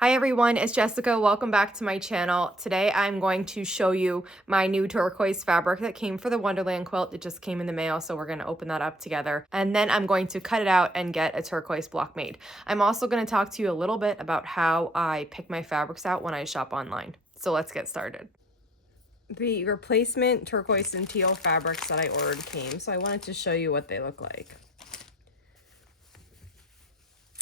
Hi everyone, it's Jessica. Welcome back to my channel. Today I'm going to show you my new turquoise fabric that came for the Wonderland quilt. It just came in the mail, so we're going to open that up together. And then I'm going to cut it out and get a turquoise block made. I'm also going to talk to you a little bit about how I pick my fabrics out when I shop online. So let's get started. The replacement turquoise and teal fabrics that I ordered came, so I wanted to show you what they look like.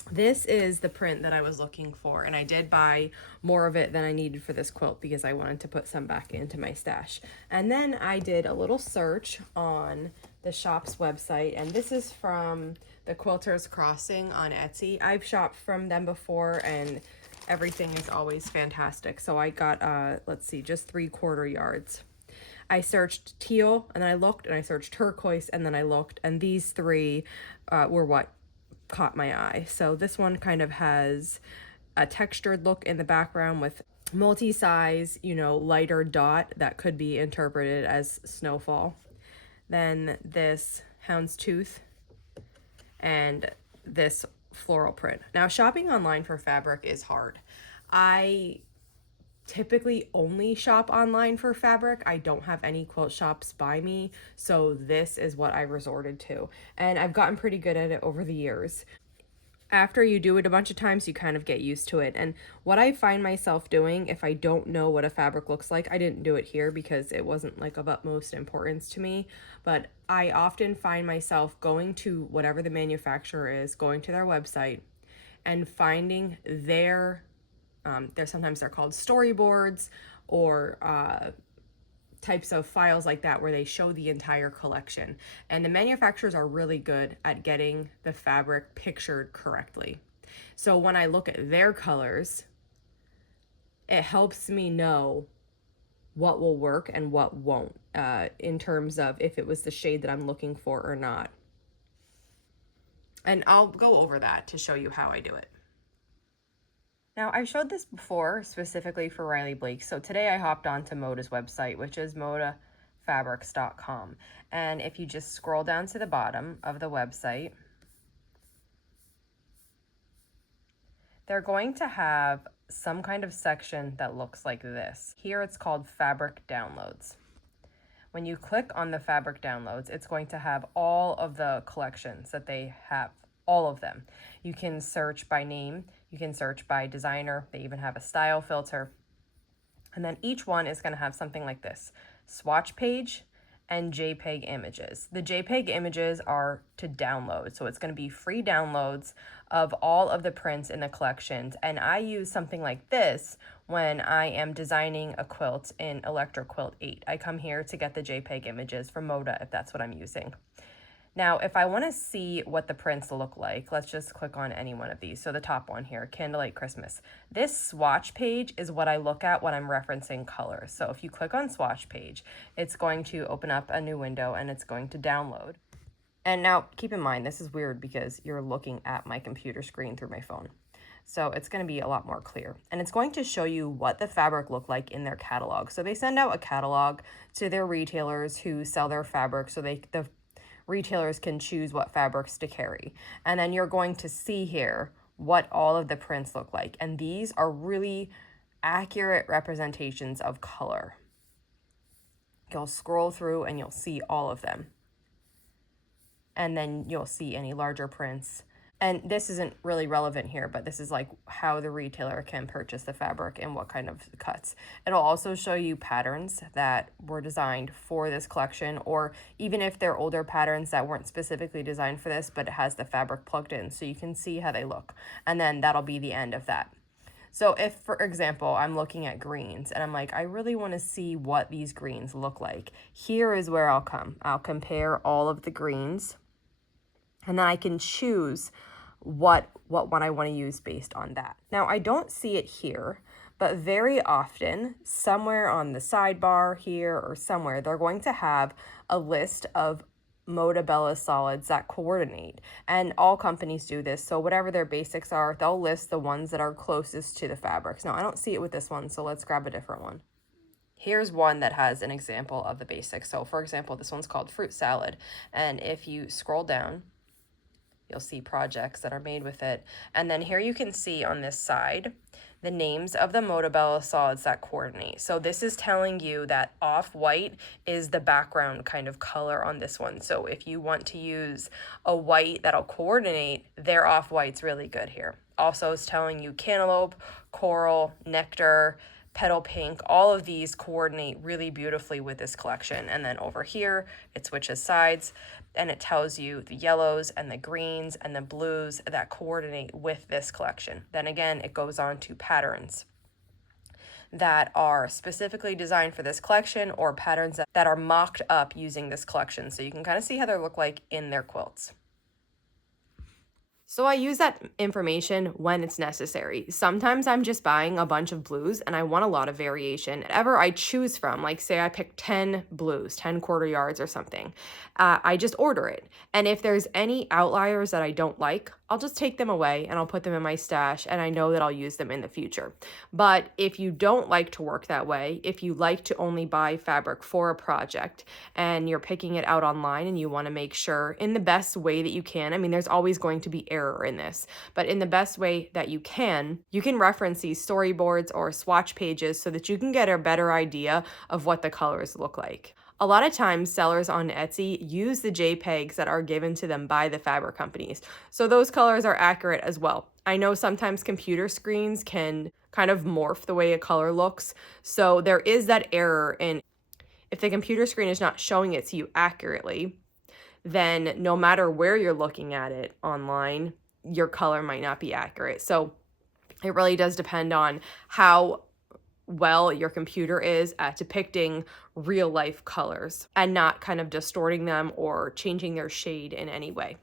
This is the print that I was looking for, and I did buy more of it than I needed for this quilt because I wanted to put some back into my stash. And then I did a little search on the shop's website, and this is from the Quilters Crossing on Etsy. I've shopped from them before, and everything is always fantastic. So I got, let's see, just 3/4 yards. I searched teal, and then I looked, and I searched turquoise, and then I looked, and these three were what caught my eye. So this one kind of has a textured look in the background with multi-size, lighter dot that could be interpreted as snowfall. Then this houndstooth and this floral print. Now, shopping online for fabric is hard. I typically only shop online for fabric. I don't have any quilt shops by me, so this is what I resorted to. And I've gotten pretty good at it over the years. After you do it a bunch of times, you kind of get used to it. And what I find myself doing if I don't know what a fabric looks like, I didn't do it here because it wasn't like of utmost importance to me, but I often find myself going to whatever the manufacturer is, going to their website and finding their sometimes they're called storyboards or types of files like that where they show the entire collection. And the manufacturers are really good at getting the fabric pictured correctly. So when I look at their colors, it helps me know what will work and what won't in terms of if it was the shade that I'm looking for or not. And I'll go over that to show you how I do it. Now, I showed this before specifically for Riley Blake, so today I hopped onto Moda's website, which is modafabrics.com. And if you just scroll down to the bottom of the website, they're going to have some kind of section that looks like this. Here it's called Fabric Downloads. When you click on the Fabric Downloads, it's going to have all of the collections that they have, all of them. You can search by name, you can search by designer, they even have a style filter. And then each one is going to have something like this: swatch page and JPEG images. The JPEG images are to download, so it's going to be free downloads of all of the prints in the collections. And I use something like this when I am designing a quilt in Electric Quilt 8. I come here to get the JPEG images from Moda if that's what I'm using. Now, if I want to see what the prints look like, let's just click on any one of these. So the top one here, Candlelight Christmas. This swatch page is what I look at when I'm referencing colors. So if you click on swatch page, it's going to open up a new window and it's going to download. And now keep in mind, this is weird because you're looking at my computer screen through my phone. So it's going to be a lot more clear. And it's going to show you what the fabric looked like in their catalog. So they send out a catalog to their retailers who sell their fabric so the retailers can choose what fabrics to carry. And then you're going to see here what all of the prints look like. And these are really accurate representations of color. You'll scroll through and you'll see all of them. And then you'll see any larger prints. And this isn't really relevant here, but this is like how the retailer can purchase the fabric and what kind of cuts. It'll also show you patterns that were designed for this collection, or even if they're older patterns that weren't specifically designed for this, but it has the fabric plugged in, so you can see how they look. And then that'll be the end of that. So if, for example, I'm looking at greens and I'm like, I really want to see what these greens look like, here is where I'll come. I'll compare all of the greens, and then I can choose what one I want to use based on that. Now, I don't see it here, but very often, somewhere on the sidebar here or somewhere, they're going to have a list of Moda Bella solids that coordinate. And all companies do this, so whatever their basics are, they'll list the ones that are closest to the fabrics. Now, I don't see it with this one, so let's grab a different one. Here's one that has an example of the basics. So, for example, this one's called Fruit Salad. And if you scroll down, you'll see projects that are made with it. And then here you can see on this side, the names of the Motabella solids that coordinate. So this is telling you that off-white is the background kind of color on this one. So if you want to use a white that'll coordinate, their off-white's really good here. Also, it's telling you cantaloupe, coral, nectar, petal pink, all of these coordinate really beautifully with this collection. And then over here, it switches sides and it tells you the yellows and the greens and the blues that coordinate with this collection. Then again, it goes on to patterns that are specifically designed for this collection or patterns that are mocked up using this collection. So you can kind of see how they look like in their quilts. So I use that information when it's necessary. Sometimes I'm just buying a bunch of blues and I want a lot of variation. Whatever I choose from, like say I pick 10 blues, 10 quarter yards or something, I just order it. And if there's any outliers that I don't like, I'll just take them away and I'll put them in my stash and I know that I'll use them in the future. But if you don't like to work that way, if you like to only buy fabric for a project and you're picking it out online and you want to make sure in the best way that you can, I mean, there's always going to be error in this, but in the best way that you can reference these storyboards or swatch pages so that you can get a better idea of what the colors look like. A lot of times sellers on Etsy use the JPEGs that are given to them by the fabric companies. So those colors are accurate as well. I know sometimes computer screens can kind of morph the way a color looks. So there is that error in if the computer screen is not showing it to you accurately, then no matter where you're looking at it online, your color might not be accurate. So it really does depend on how well your computer is at depicting real life colors and not kind of distorting them or changing their shade in any way.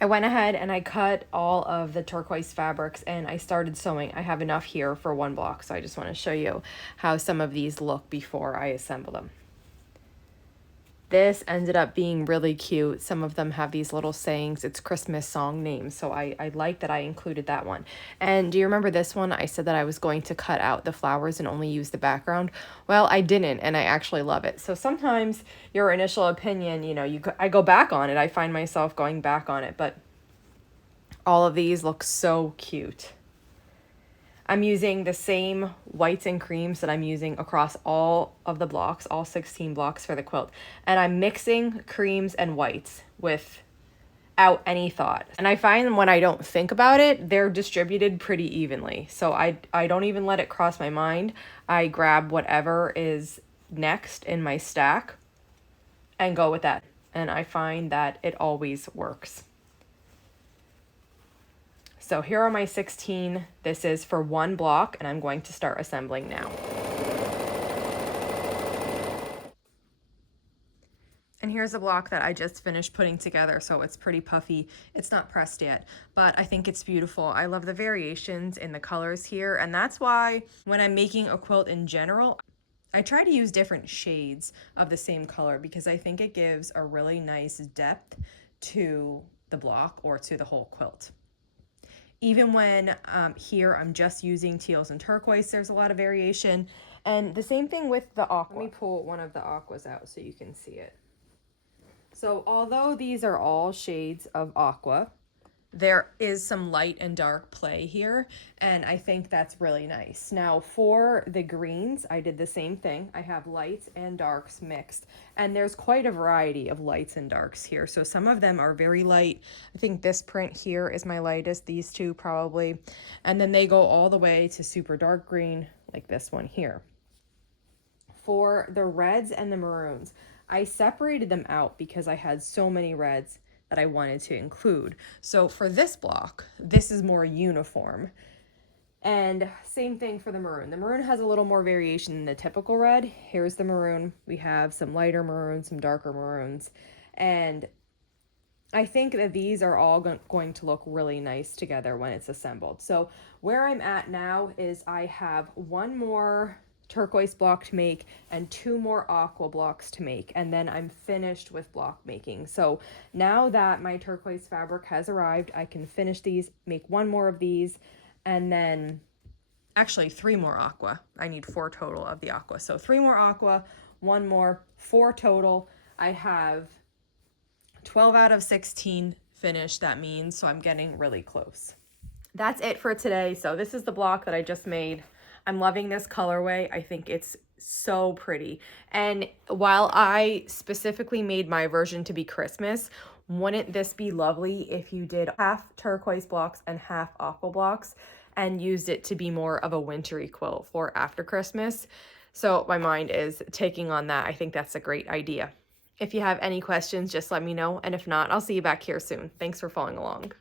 I went ahead and I cut all of the turquoise fabrics and I started sewing. I have enough here for one block, so I just want to show you how some of these look before I assemble them. This ended up being really cute. Some of them have these little sayings. It's Christmas song names, so I like that I included that one. And do you remember this one? I said that I was going to cut out the flowers and only use the background. Well, I didn't, and I actually love it. So sometimes your initial opinion, I go back on it. I find myself going back on it, but all of these look so cute. I'm using the same whites and creams that I'm using across all of the blocks, all 16 blocks for the quilt. And I'm mixing creams and whites without any thought. And I find when I don't think about it, they're distributed pretty evenly. So I don't even let it cross my mind. I grab whatever is next in my stack and go with that. And I find that it always works. So here are my 16. This is for one block, and I'm going to start assembling now. And here's a block that I just finished putting together, so it's pretty puffy. It's not pressed yet, but I think it's beautiful. I love the variations in the colors here, and that's why when I'm making a quilt in general, I try to use different shades of the same color because I think it gives a really nice depth to the block or to the whole quilt. Even when here I'm just using teals and turquoise, there's a lot of variation. And the same thing with the aqua. Let me pull one of the aquas out so you can see it. So although these are all shades of aqua, there is some light and dark play here, and I think that's really nice. Now for the greens, I did the same thing. I have lights and darks mixed, and there's quite a variety of lights and darks here. So some of them are very light. I think this print here is my lightest, these two probably, and then they go all the way to super dark green, like this one here. For the reds and the maroons, I separated them out because I had so many reds that I wanted to include. So for this block, this is more uniform. And same thing for the maroon. The maroon has a little more variation than the typical red. Here's the maroon. We have some lighter maroons, some darker maroons. And I think that these are all going to look really nice together when it's assembled. So where I'm at now is I have one more turquoise block to make and two more aqua blocks to make, and then I'm finished with block making. So now that my turquoise fabric has arrived, I can finish these, make one more of these, and then actually 3 more aqua. I need 4 total of the aqua. So 3 more aqua, 1 more, 4 total. I have 12 out of 16 finished, that means, so I'm getting really close. that's it for today. So this is the block that I just made. I'm loving this colorway. I think it's so pretty. And while I specifically made my version to be Christmas, wouldn't this be lovely if you did half turquoise blocks and half aqua blocks and used it to be more of a wintry quilt for after Christmas? So my mind is taking on that. I think that's a great idea. If you have any questions, just let me know. And if not, I'll see you back here soon. Thanks for following along.